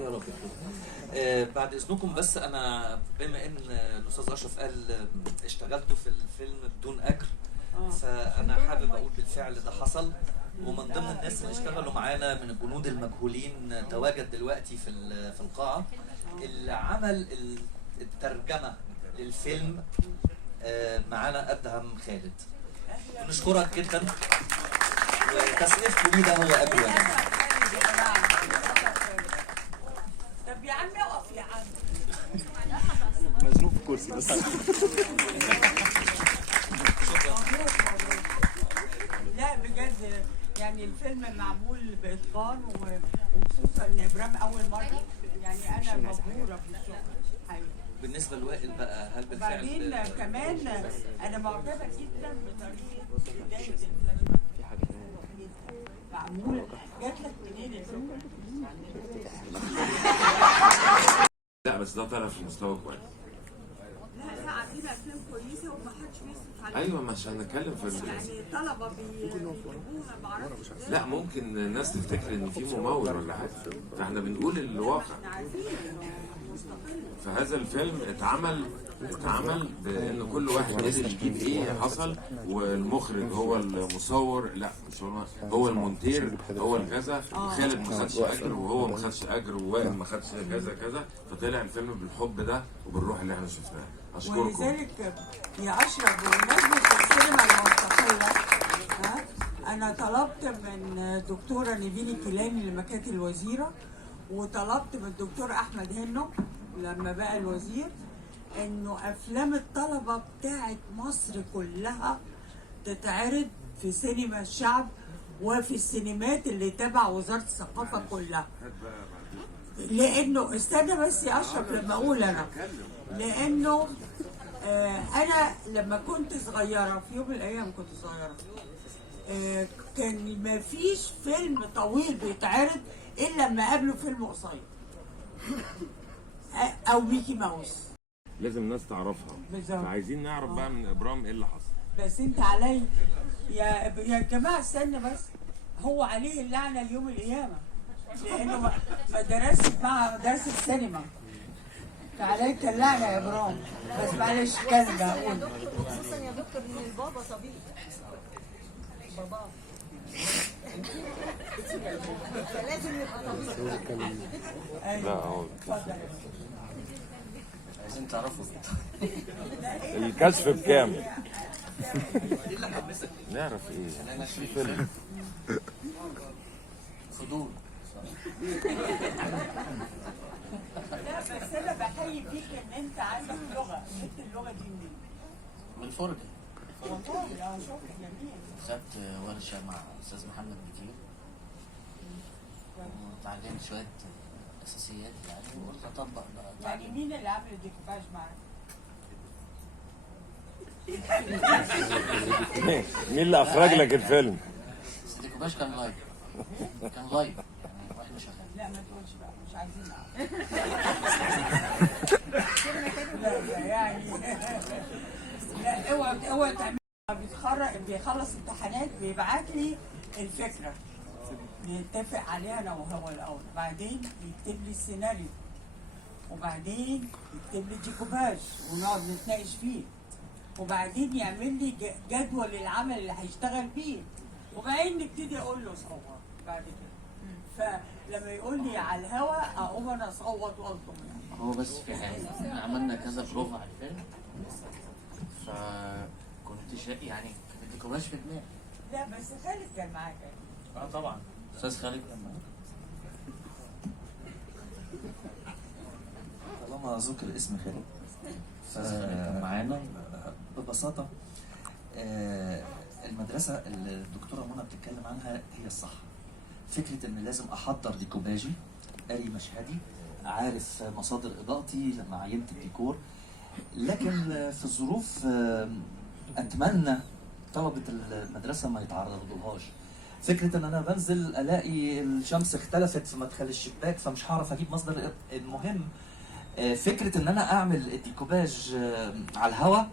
يا رب. بعد اذنكم بس انا بما ان الاستاذ اشرف قال اشتغلتوا في الفيلم بدون اجر، فانا حابب اقول بالفعل ده حصل، ومن ضمن الناس اللي اشتغلوا معانا من الجنود المجهولين تواجد دلوقتي في القاعه اللي عمل الترجمه للفيلم معانا ادهم خالد. نشكرك جدا، وتسقيف جميله هو ابي. طب يا عم اقف يا عم. مزنوق في الكرسي بس. لا بجد يعني الفيلم معمول باتقان، وخصوصا ان ابراهيم اول مره، يعني انا مبهوره بالشغل حقيقي. بالنسبه لوائل بقى، هل بالفعل بعدين كمان انا معجبه جدا بطريقه بدايه الفلاش معمول. جات لك منين الفكره؟ لا بس ده طلع في مستوى كويس. لا عندنا افلام كويسه ومحدش بيصرف عليها. ايوه مش هنتكلم في يعني طلبه بيجيبوها معرفش. لا ممكن الناس تفتكر ان في ممول ولا حاجه، فاحنا بنقول الواقع. احنا عارفين انه مستقل. فهذا الفيلم اتعمل بان كل واحد قدر يجيب ايه حصل، والمخرج هو المصور، لا مش هو المونتير، هو الكذا، خالد ما خدش اجر وهو ما خدش اجر ووائل ما خدش كذا كذا، فطلع الفيلم بالحب ده وبالروح اللي احنا شفناها. اشكركم. ولذلك يا اشرف بمناسبه السينما المستقله، انا طلبت من الدكتوره نيفين الكيلاني لما كانت الوزيره، وطلبت من الدكتور احمد هنو لما بقى الوزير، انه افلام الطلبه بتاعت مصر كلها تتعرض في سينما الشعب وفي السينمات اللي تبع وزاره الثقافه كلها. لانه استنى بس يا اشرف لما اقول انا، لانه انا لما كنت صغيره في يوم من الايام كنت صغيره، كان ما فيش فيلم طويل بيتعرض الا لما قابله فيلم قصير او ميكي ماوس. لازم الناس تعرفها. بالظبط. فعايزين نعرف بقى من ابرام ايه اللي حصل. بس انت علي يا جماعه استنى بس، هو عليه اللعنه اليوم القيامه لانه ما درسش مع مدرسه السينما، فعليك اللعنه يا ابراهيم. بس معلش كلمه اقول، خصوصا يا دكتور ان البابا طبيب. بابا لازم يبقى طبيب. لا هو اتفضل. عايزين تعرفوا الكشف بكام؟ نعرف ايه؟ انا في فيلم فضول. لا بس انا بحيي فيك ان انت عندك لغه. جبت اللغه دي منين؟ من الفرجه. والله شغل جميل. خدت ورشه مع استاذ محمد كتير، وتعلمت شويه اساسيات يعني، وقلت اطبق بقى. يعني مين اللي عامل الديكوباج معاك؟ مين اللي اخرج لك الفيلم؟ بس الديكوباج كان لايف. كان لايف يعني واحنا شغالين. لا ما تقولش بقى، مش عايزين نعرف. لا يعني لا اوعى تعمل. بيخلص امتحانات بيبعت لي الفكره، نتفق عليها انا وهو الاول، بعدين يكتب لي السيناريو، وبعدين يكتب لي الديكوباج ونقعد نتناقش فيه، وبعدين يعمل لي جدول العمل اللي هيشتغل بيه، وبعدين نبتدي اقول له صور بعد كده. فلما يقول لي على الهوا اقوم انا اصوت والطم. هو بس في حاجه، احنا عملنا كذا بروفا على الفيلم، فكنت يعني كان الديكوباج في دماغي. لا بس خالد كان معاك. طبعا استاذ خالد كان معاك. طالما ذكر اسم خالد كان معانا. ببساطه المدرسه اللي الدكتوره منى بتتكلم عنها هي الصح. فكره ان لازم احضر ديكوباجي، قاري مشهدي، عارف مصادر اضاءتي لما عينت الديكور، لكن في الظروف اتمنى طلبه المدرسه ما يتعرضولهاش. فكره ان انا بنزل الاقي الشمس اختلفت في مدخل الشباك فمش هعرف اجيب مصدر. المهم فكره ان انا اعمل الديكوباج على الهواء